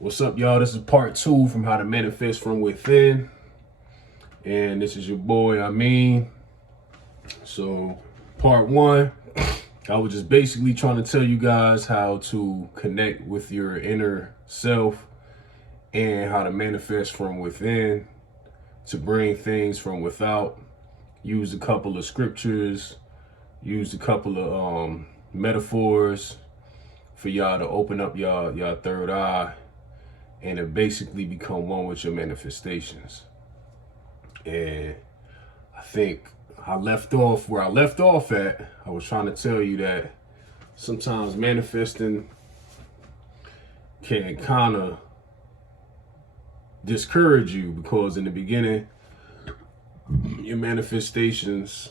What's up, y'all? This is part 2 from How to Manifest from Within. And this is your boy, Amin. So, part 1, I was just basically trying to tell you guys how to connect with your inner self and how to manifest from within, to bring things from without. Use a couple of scriptures, used a couple of metaphors for y'all to open up y'all third eye and to basically become one with your manifestations. And I think I left off where I left off at. I was trying to tell you that sometimes manifesting can kind of discourage you, because in the beginning, your manifestations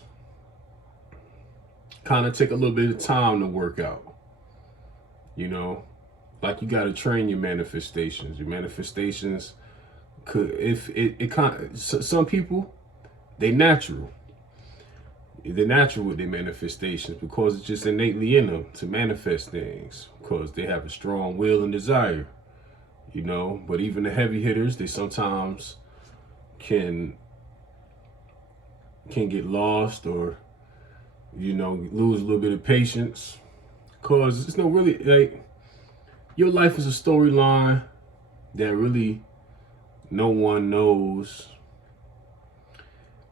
kind of take a little bit of time to work out. Like, you got to train your manifestations. Your manifestations could, if it kind of, some people, they're natural with their manifestations because it's just innately in them to manifest things, because they have a strong will and desire. But even the heavy hitters, they sometimes can get lost, or lose a little bit of patience, because it's no really, like, your life is a storyline that really no one knows.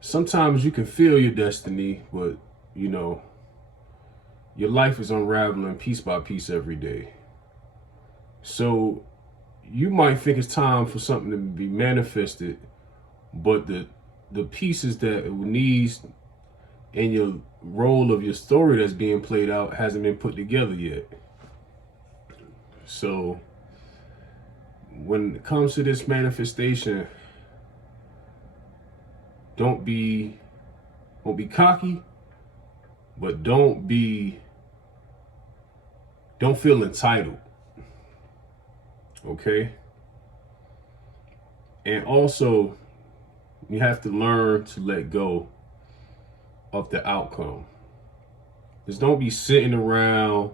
Sometimes you can feel your destiny, but your life is unraveling piece by piece every day. So you might think it's time for something to be manifested, but the pieces that it needs in your role of your story that's being played out hasn't been put together yet. So when it comes to this manifestation, don't be cocky, but don't feel entitled. Okay? And also, you have to learn to let go of the outcome. Just don't be sitting around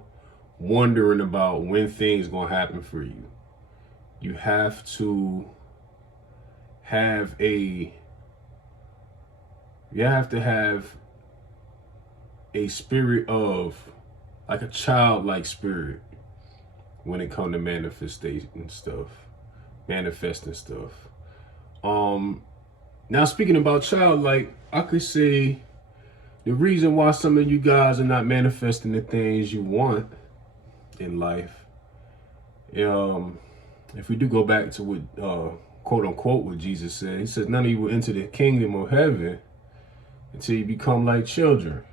wondering about when things gonna happen for you. You have to have a spirit of, like, a childlike spirit when it comes to manifesting stuff. Now, speaking about childlike, I could say the reason why some of you guys are not manifesting the things you want in life, if we do go back to what quote unquote what Jesus said, he says none of you will enter the kingdom of heaven until you become like children.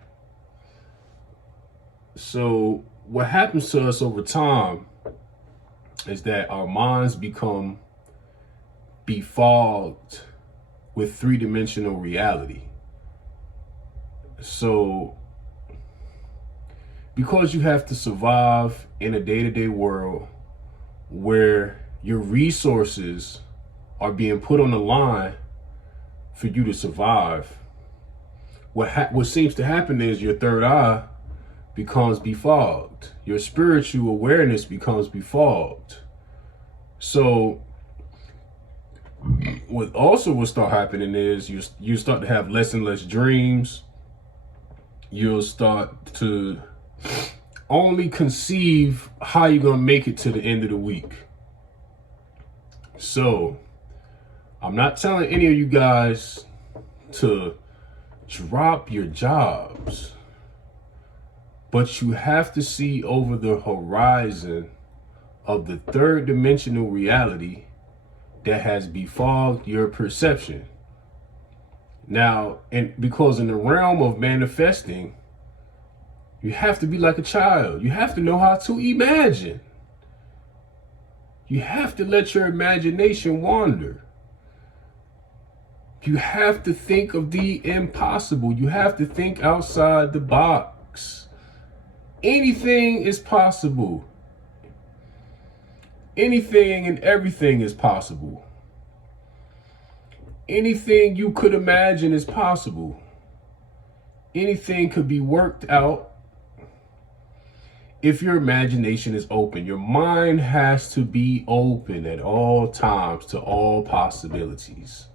So what happens to us over time is that our minds become befogged with three-dimensional reality. So because you have to survive in a day-to-day world where your resources are being put on the line for you to survive, what seems to happen is your third eye becomes befogged. Your spiritual awareness becomes befogged. So what will start happening is you start to have less and less dreams. You'll start to only conceive how you're going to make it to the end of the week. So I'm not telling any of you guys to drop your jobs, but you have to see over the horizon of the third dimensional reality that has befogged your perception. Now, and because in the realm of manifesting, you have to be like a child. You have to know how to imagine. You have to let your imagination wander. You have to think of the impossible. You have to think outside the box. Anything is possible. Anything and everything is possible. Anything you could imagine is possible. Anything could be worked out. if your imagination is open. Your mind has to be open at all times to all possibilities.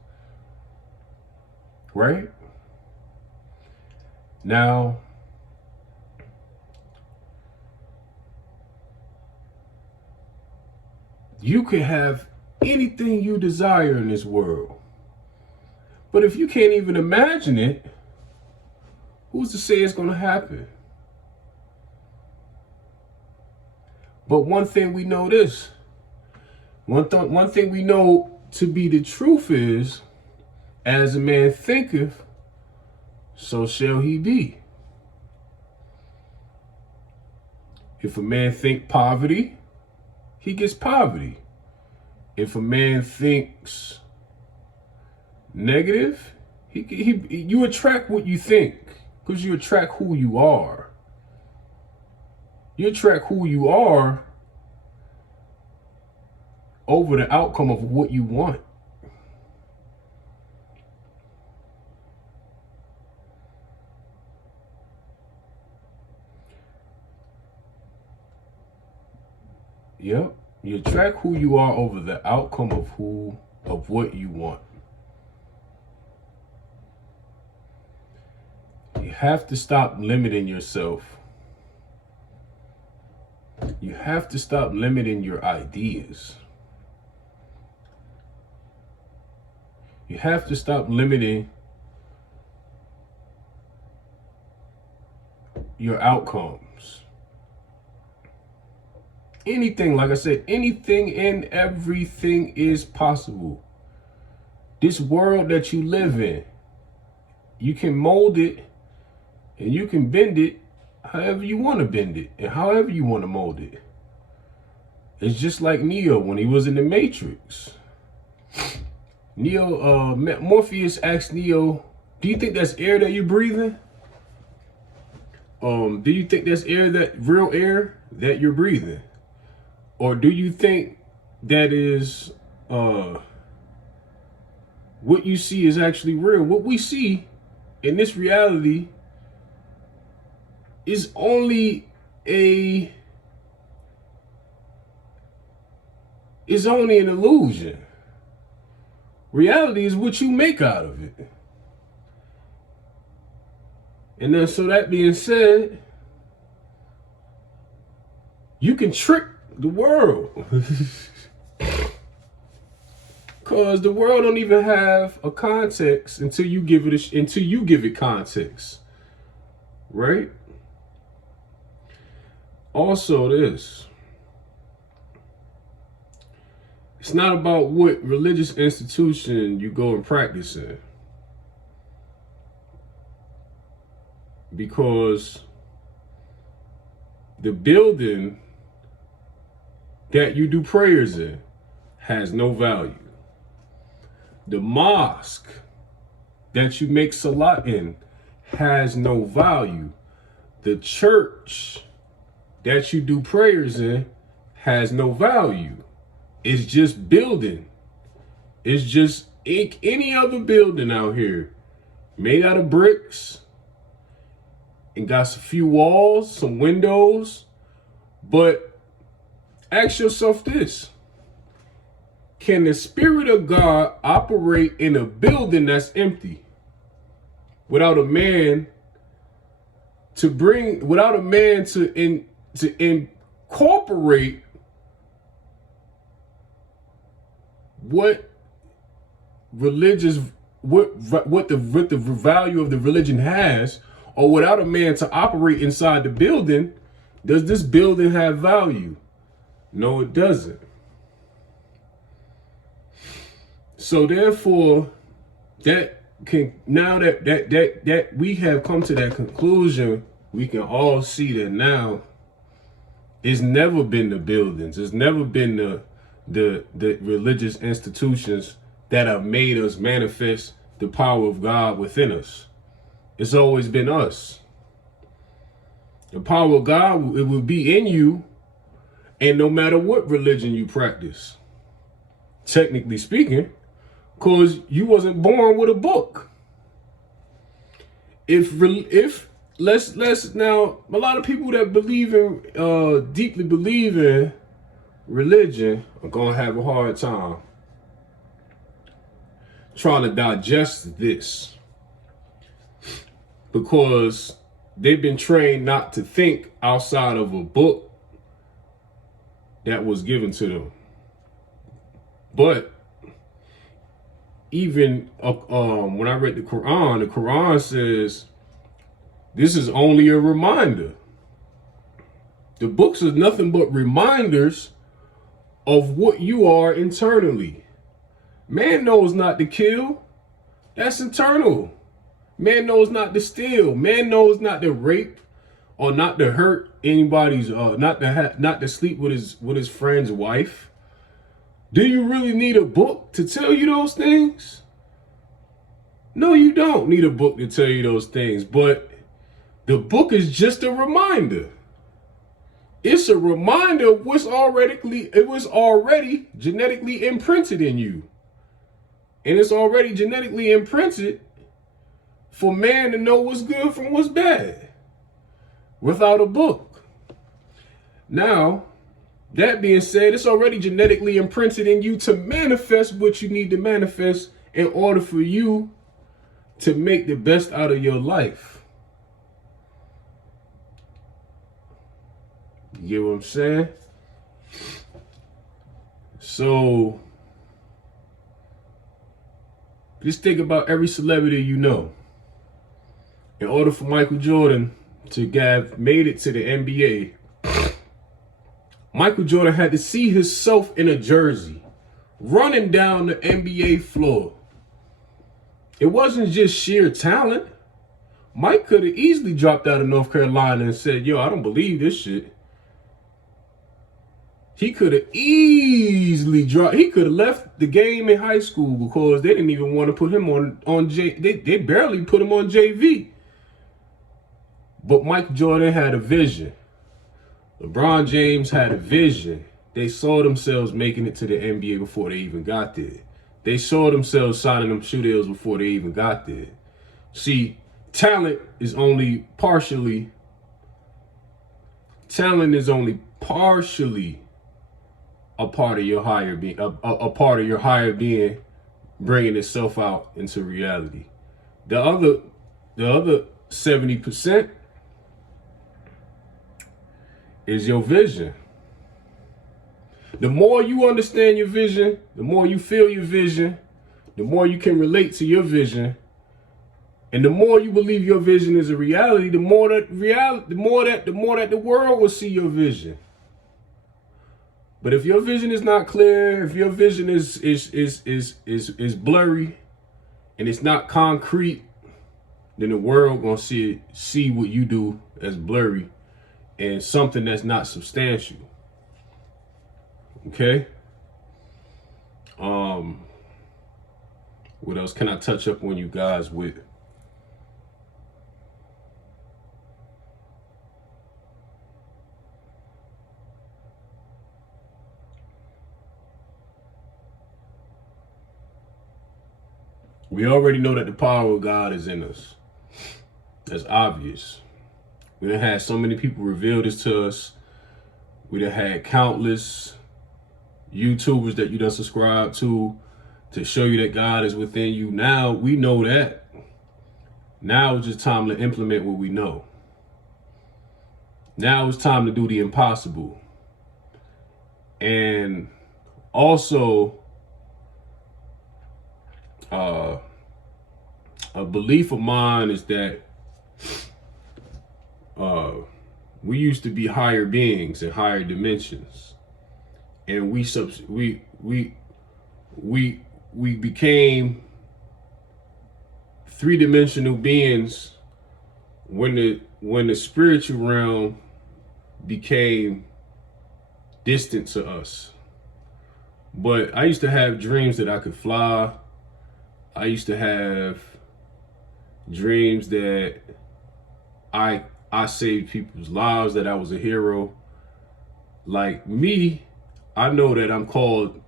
Right? Now, you can have anything you desire in this world. But if you can't even imagine it, who's to say it's going to happen? But one thing we know this. One thing we know to be the truth is, as a man thinketh, so shall he be. If a man think poverty, he gets poverty. If a man thinks negative, you attract what you think, because you attract who you are. You attract who you are over the outcome of what you want. Yep. You attract who you are over the outcome of what you want. You have to stop limiting yourself. You have to stop limiting your ideas. You have to stop limiting your outcomes. Anything, like I said, anything and everything is possible. This world that you live in, you can mold it and you can bend it however you want to bend it and however you want to mold it. It's just like Neo when he was in the Matrix. Morpheus asked Neo, do you think that's air that you're breathing? Do you think that's air, that real air that you're breathing? Or do you think that is what you see is actually real? What we see in this reality is only an illusion. Reality is what you make out of it. And then, so that being said, you can trick the world. Because the world don't even have a context until you give it context. Right? Also this. It's not about what religious institution you go and practice in. Because the building that you do prayers in has no value. The mosque that you make salat in has no value. The church that you do prayers in has no value. It's just building. It's just any other building out here made out of bricks and got a few walls, some windows. But ask yourself this. Can the Spirit of God operate in a building that's empty without a man to incorporate what the value of the religion has, or without a man to operate inside the building? Does this building have value? No, it doesn't. So therefore, that we have come to that conclusion, we can all see that now it's never been the buildings, it's never been the religious institutions that have made us manifest the power of God within us. It's always been us. The power of God, it will be in you, and no matter what religion you practice, technically speaking, because you wasn't born with a book. If let's now, a lot of people that believe in deeply believe in religion are gonna have a hard time trying to digest this, because they've been trained not to think outside of a book that was given to them. But even when I read the Quran says this is only a reminder. The books are nothing but reminders of what you are internally. Man knows not to kill. That's internal. Man knows not to steal. Man knows not to rape or not to hurt anybody's not to sleep with his friend's wife. Do you really need a book to tell you those things? No, you don't need a book to tell you those things, but the book is just a reminder. It's a reminder of it was already genetically imprinted in you. And it's already genetically imprinted for man to know what's good from what's bad without a book. Now, that being said, it's already genetically imprinted in you to manifest what you need to manifest in order for you to make the best out of your life. You get what I'm saying? So, just think about every celebrity you know. In order for Michael Jordan to have made it to the NBA, Michael Jordan had to see himself in a jersey, running down the NBA floor. It wasn't just sheer talent. Mike could have easily dropped out of North Carolina and said, yo, I don't believe this shit. He could have easily dropped. He could have left the game in high school because they didn't even want to put him on they barely put him on JV. But Mike Jordan had a vision. LeBron James had a vision. They saw themselves making it to the NBA before they even got there. They saw themselves signing them shoe deals before they even got there. See, talent is only partially a part of your higher being, a part of your higher being bringing itself out into reality. The other 70% is your vision. The more you understand your vision, the more you feel your vision, the more you can relate to your vision, and the more you believe your vision is a reality, the more that the world will see your vision. But if your vision is not clear, if your vision is blurry and it's not concrete, then the world gonna see what you do as blurry and something that's not substantial. Okay? What else can I touch up on you guys with? We already know that the power of God is in us. That's obvious. We done had so many people reveal this to us. We done had countless YouTubers that you done subscribe to show you that God is within you. Now we know that. Now it's just time to implement what we know. Now it's time to do the impossible. And also, a belief of mine is that we used to be higher beings in higher dimensions, and we became three-dimensional beings when the spiritual realm became distant to us. But I used to have dreams that I could fly. I used to have dreams that I saved people's lives, that I was a hero. Like me, I know that I'm called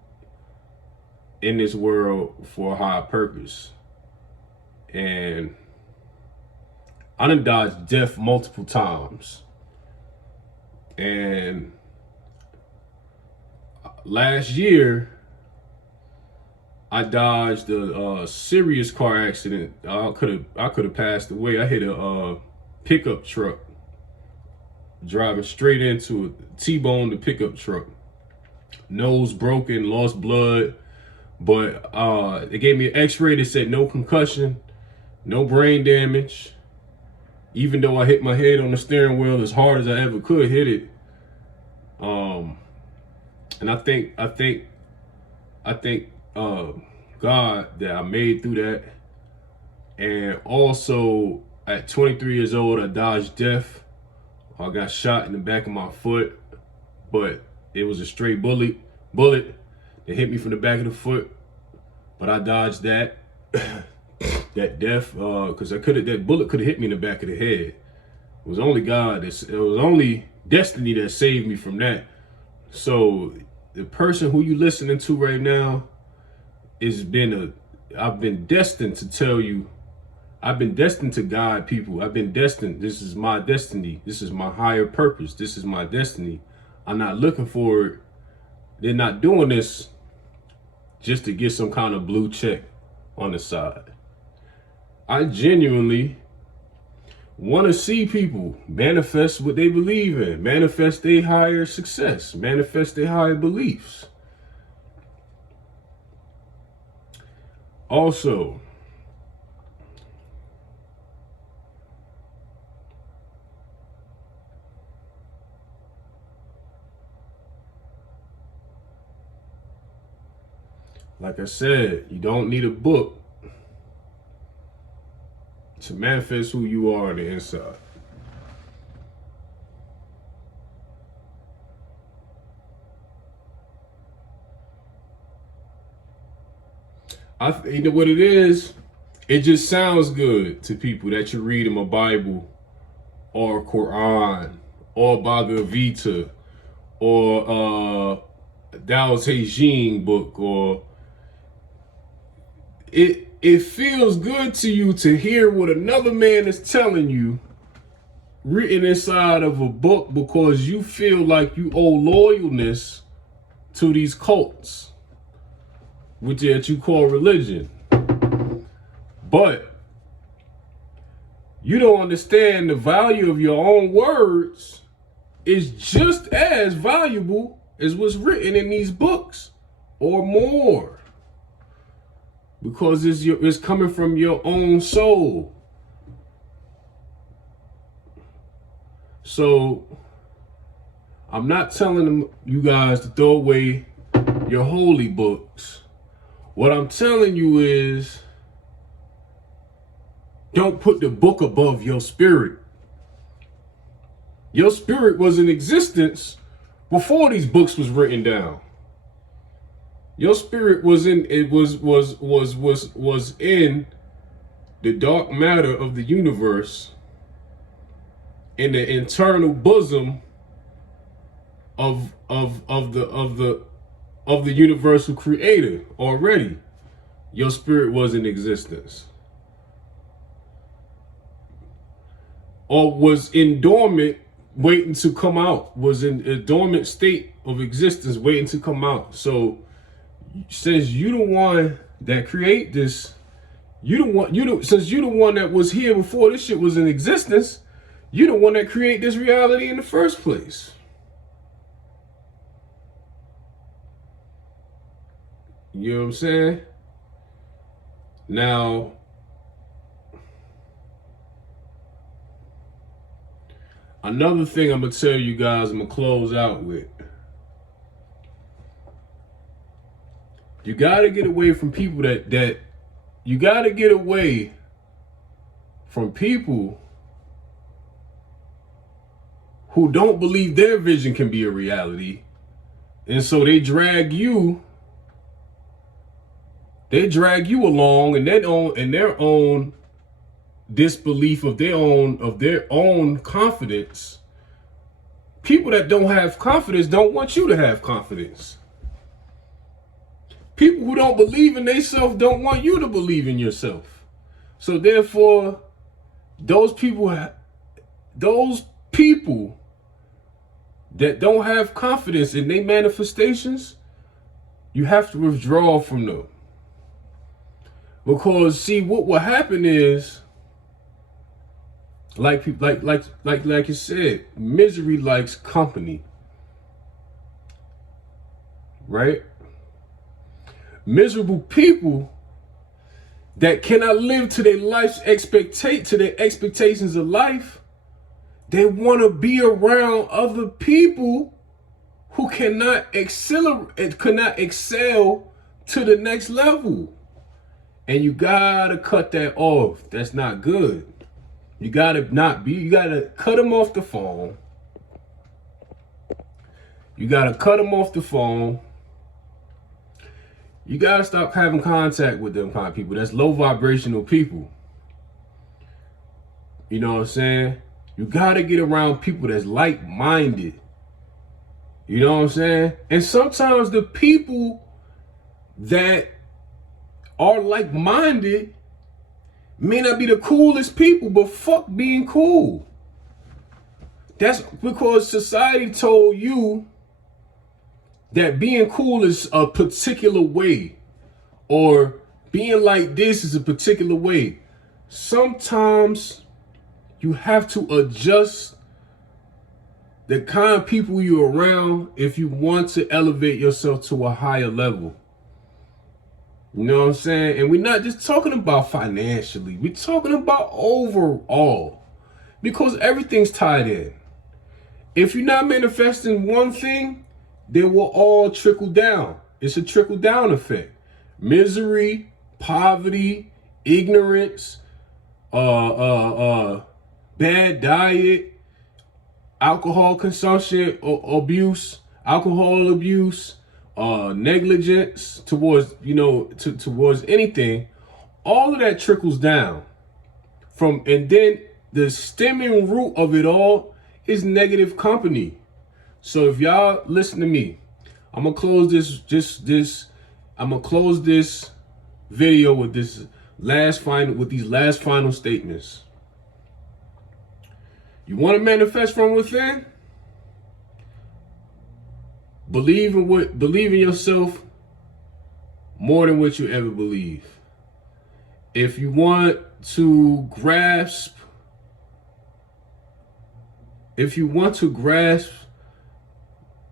in this world for a high purpose. And I done dodged death multiple times. And last year, I dodged a serious car accident. I could have passed away. I hit a pickup truck, driving straight into it, T-boned the pickup truck. Nose broken, lost blood, but they gave me an X-ray that said no concussion, no brain damage. Even though I hit my head on the steering wheel as hard as I ever could hit it. And I think God that I made through that. And also at 23 years old, I dodged death. I got shot in the back of my foot, but it was a straight bullet that hit me from the back of the foot. But I dodged that. That death, because that bullet could have hit me in the back of the head. It was only God, it was only destiny that saved me from that. So the person who you listening to right now I've been destined to tell you, I've been destined to guide people. I've been destined, this is my destiny. This is my higher purpose. This is my destiny. I'm not looking for it. They're not doing this just to get some kind of blue check on the side. I genuinely want to see people manifest what they believe in, manifest their higher success, manifest their higher beliefs. Also, like I said, you don't need a book to manifest who you are on the inside. You know what it is? It just sounds good to people that you read them a Bible or Quran or Bhagavad Gita or Dao Te Ching book, or it feels good to you to hear what another man is telling you written inside of a book, because you feel like you owe loyalness to these cults, which that you call religion. But you don't understand the value of your own words is just as valuable as what's written in these books, or more. Because it's coming from your own soul. So I'm not telling you guys to throw away your holy books. What I'm telling you is, don't put the book above your spirit. Your spirit was in existence before these books was written down. Your spirit was in the dark matter of the universe, in the internal bosom of the universal creator already. Your spirit was in existence, or was in dormant, waiting to come out, was in a dormant state of existence waiting to come out. So since you the one that create this, since you the one that was here before this shit was in existence, you the one that create this reality in the first place. You know what I'm saying? Now, another thing I'm gonna tell you guys, I'm gonna close out with. You gotta get away from people that you gotta get away from people who don't believe their vision can be a reality. And so they drag you along in their own disbelief of their own confidence. People that don't have confidence don't want you to have confidence. People who don't believe in themselves don't want you to believe in yourself. So therefore, those people that don't have confidence in their manifestations, you have to withdraw from them. Because see, what will happen is, like you said, misery likes company. Right? Miserable people that cannot live to their expectations of life, they want to be around other people who cannot excel to the next level. And you gotta cut that off. That's not good. You gotta cut them off the phone. You gotta cut them off the phone. You gotta stop having contact with them kind of people. That's low vibrational people. You know what I'm saying? You gotta get around people that's like-minded. You know what I'm saying? And sometimes the people that are like-minded may not be the coolest people, but fuck being cool. That's because society told you that being cool is a particular way, or being like this is a particular way. Sometimes you have to adjust the kind of people you're around if you want to elevate yourself to a higher level. You know what I'm saying? And we're not just talking about financially. We're talking about overall. Because everything's tied in. If you're not manifesting one thing, they will all trickle down. It's a trickle down effect. Misery, poverty, ignorance, bad diet, alcohol consumption, abuse, alcohol abuse, negligence towards, towards anything. All of that trickles down and then the stemming root of it all is negative company. So if y'all listen to me, I'm gonna close this video with these last final statements. You want to manifest from within? Believe in yourself more than what you ever believe. If you want to grasp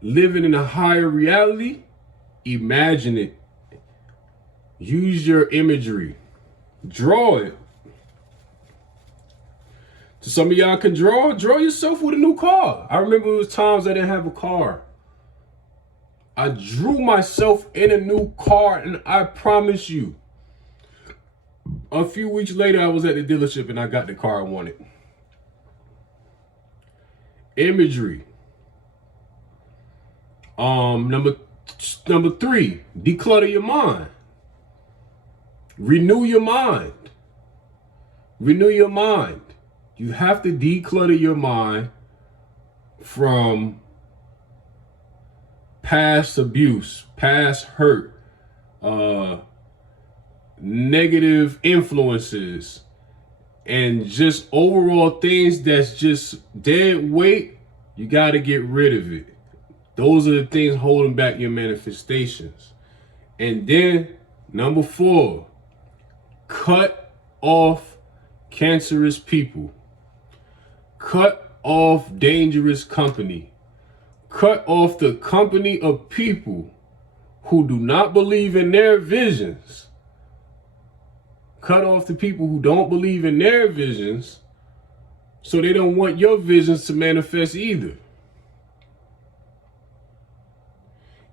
living in a higher reality, imagine it. Use your imagery. Draw it. So some of y'all can draw yourself with a new car. I remember it was times I didn't have a car. I drew myself in a new car, and I promise you, a few weeks later, I was at the dealership and I got the car I wanted. Imagery. Number 3, declutter your mind. Renew your mind. Renew your mind. You have to declutter your mind from past abuse, past hurt, negative influences, and just overall things that's just dead weight. You got to get rid of it. Those are the things holding back your manifestations. And then number 4, cut off cancerous people. Cut off dangerous company. Cut off the company of people who do not believe in their visions. Cut off the people who don't believe in their visions, so they don't want your visions to manifest either.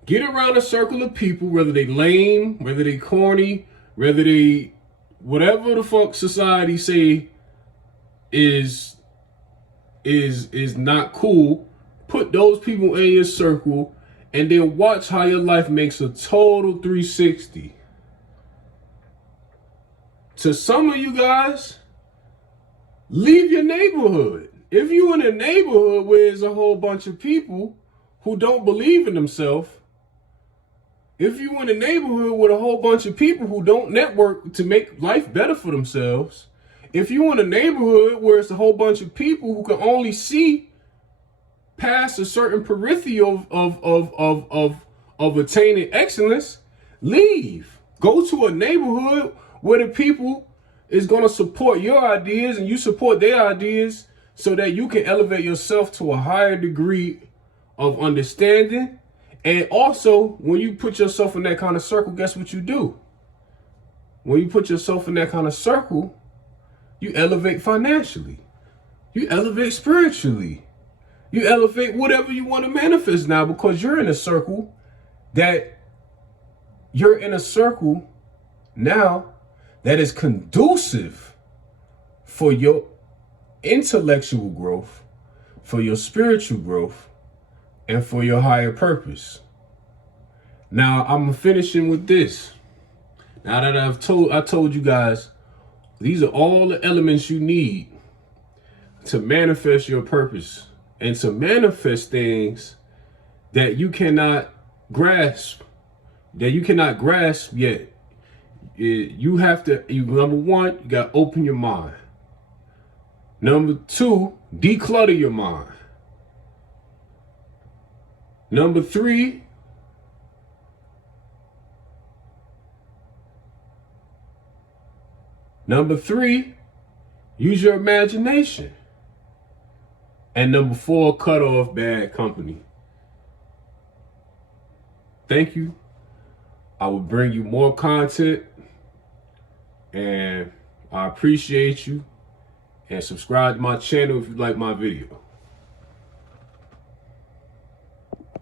Get around a circle of people, whether they lame, whether they corny, whether they whatever the fuck society say is not cool. Put those people in your circle and then watch how your life makes a total 360. To some of you guys, leave your neighborhood. If you in a neighborhood where there's a whole bunch of people who don't believe in themselves, if you in a neighborhood with a whole bunch of people who don't network to make life better for themselves, if you in a neighborhood where it's a whole bunch of people who can only see past a certain peripheral of attaining excellence, leave. Go to a neighborhood where the people is going to support your ideas and you support their ideas, so that you can elevate yourself to a higher degree of understanding. And also, when you put yourself in that kind of circle, guess what you do? When you put yourself in that kind of circle, you elevate financially. You elevate spiritually. You elevate whatever you want to manifest now, because you're in a circle now that is conducive for your intellectual growth, for your spiritual growth, and for your higher purpose. Now I'm finishing with this. Now that I told you guys, these are all the elements you need to manifest your purpose and to manifest things that you cannot grasp, yet. You have to, number one, you got to open your mind. Number two, declutter your mind. Number three, use your imagination. And number four, cut off bad company. Thank you. I will bring you more content, and I appreciate you. And subscribe to my channel if you like my video.